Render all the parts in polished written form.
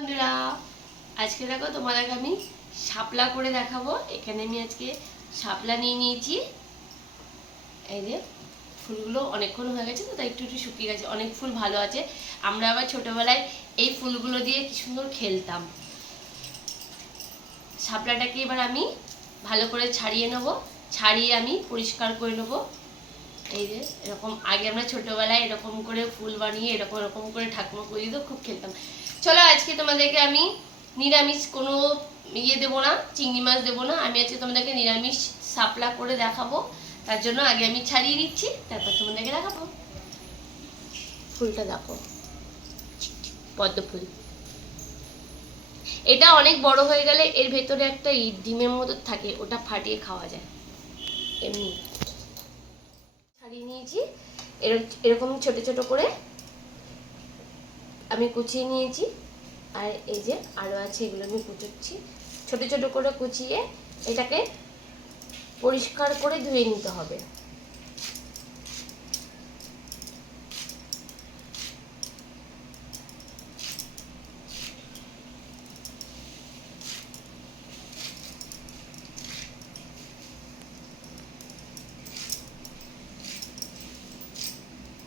বন্ধুরা, আজকে দেখো তোমাদেরকে আমি শাপলা করে দেখাবো। এখানে আমি আজকে শাপলা নিয়ে নিয়েছি। এই যে ফুলগুলো অনেকক্ষণ হয়ে গেছে তো, তাই একটু একটু শুকিয়ে গেছে। অনেক ফুল ভালো আছে। আমরা আবার ছোটবেলায় এই ফুলগুলো দিয়ে কি সুন্দর খেলতাম। শাপলাটাকে এবার আমি ভালো করে ছাড়িয়ে নেব। ছাড়িয়ে আমি পরিষ্কার করে নেব। এই যে এরকম আগে আমরা ছোটবেলায় এরকম করে ফুল বানিয়ে এরকম এরকম করে ঠাকুমা করে দিত, খুব খেলতাম। চলো আজকে তোমাদেরকে আমি নিরামিষ কোনো দেবো না, চিংড়ি মাছ দেবো না। আমি আজকে তোমাদেরকে নিরামিষ শাপলা করে দেখাবো। তার জন্য আগে আমি ছাড়িয়ে নিচ্ছি, তারপর তোমাদেরকে দেখাবো। ফুলটা দেখো, পদ্ম ফুল। এটা অনেক বড় হয়ে গেলে এর ভেতরে একটা ডিমের মতো থাকে, ওটা ফাটিয়ে খাওয়া যায়। এমনি ছাড়িয়ে নিয়েছি। এরকম ছোট ছোট করে আমি কুচিয়ে নিয়েছি। আর এই যে আরও আছে, এগুলো আমি কুচোচ্ছি। ছোট ছোট করে কুচিয়ে এটাকে পরিষ্কার করে ধুয়ে নিতে হবে।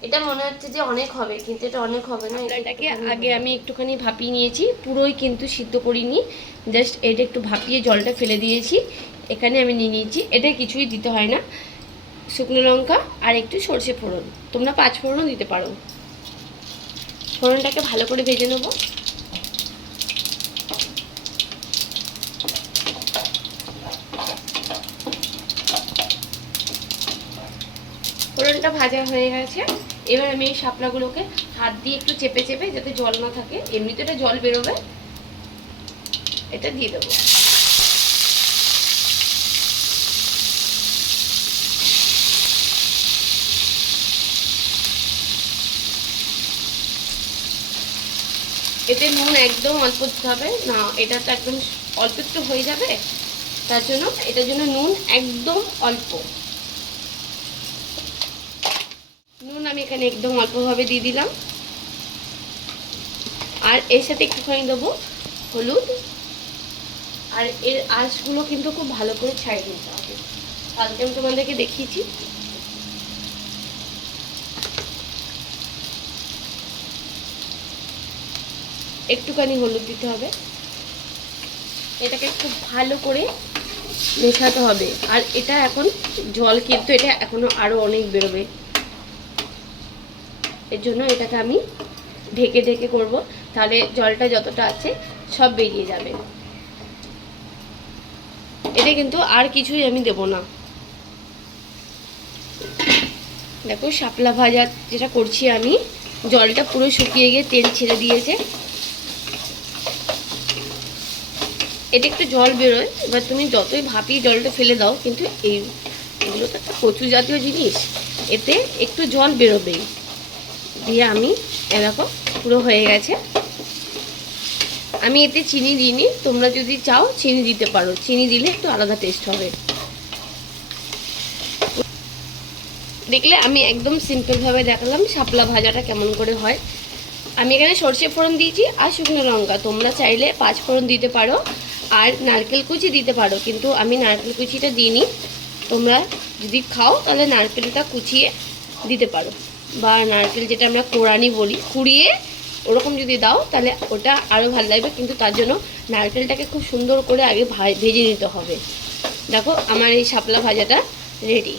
এটা মনে হচ্ছে যে অনেক হবে, কিন্তু এটা অনেক হবে না। এটাকে আগে আমি একটুখানি ভাপিয়ে নিয়েছি, পুরোই কিন্তু সিদ্ধ করিনি, জাস্ট এটা একটু ভাপিয়ে জলটা ফেলে দিয়েছি। এখানে আমি নিয়ে নিয়েছি, এটা কিছুই দিতে হয় না, শুকনো লঙ্কা আর একটু সর্ষে ফোড়ন। তোমরা 5 ফোড়নও দিতে পারো। ফোড়নটাকে ভালো করে ভেজে নেবো। ফোড়নটা ভাজা হয়ে গেছে। এবার আমি এই শাপলাগুলোকে হাত দিয়ে একটু চেপে চেপে, যাতে জল না থাকে, এমনিতে এটা জল বেরোবে, এটা দিয়ে দেবো। এতে নুন একদম অল্প দিতে হবে না, এটা তো একদম অল্প একটু হয়ে যাবে, তার জন্য এটার জন্য নুন একদম অল্প। নুন আমি এখানে একদম অল্পভাবে দিয়ে দিলাম। আর এর সাথে একটুখানি দেবো হলুদ। আর এর আঁশগুলো কিন্তু খুব ভালো করে ছাড়িয়ে নিতে হবে। কালকে আমি তোমাদেরকে দেখিয়েছি। একটুখানি হলুদ দিতে হবে। এটাকে খুব ভালো করে মেশাতে হবে। আর এটা এখন জল, কিন্তু এটা এখনো আরো অনেক বেরোবে, এর জন্য এটাকে আমি ঢেকে ঢেকে করব, তাহলে জলটা যতটা আছে সব বেরিয়ে যাবে। এটা কিন্তু আর কিছুই আমি দেব না। দেখো শাপলা ভাজা যেটা করছি আমি, জলটা পুরো শুকিয়ে গিয়ে তেল ছেড়ে দিয়েছে। এটা একটু জল বেরোয়। এবার তুমি যতই ভাপিয়ে জলটা ফেলে দাও, কিন্তু এগুলো তো একটা কচু জাতীয় জিনিস, এতে একটু জল বেরোবেই। দিয়ে আমি এরকম পুরো হয়ে গেছে। আমি এতে চিনি দিইনি, তোমরা যদি চাও চিনি দিতে পারো, চিনি দিলে একটু আলাদা টেস্ট হবে। দেখলে আমি একদম সিম্পলভাবে দেখালাম শাপলা ভাজাটা কেমন করে হয়। আমি এখানে সর্ষে ফোড়ন দিয়েছি আর শুকনো লঙ্কা। তোমরা চাইলে 5 ফোড়ন দিতে পারো আর নারকেল কুচি দিতে পারো, কিন্তু আমি নারকেল কুচিটা দিইনি। তোমরা যদি খাও তাহলে নারকেলটা কুচিয়ে দিতে পারো, বা নারকেল যেটা আমরা কোরানি বলি, কুড়িয়ে ওরকম যদি দাও তাহলে ওটা আরও ভালো লাগবে। কিন্তু তার জন্য নারকেলটাকে খুব সুন্দর করে আগে ভেজে নিতে হবে। দেখো আমার এই শাপলা ভাজাটা রেডি।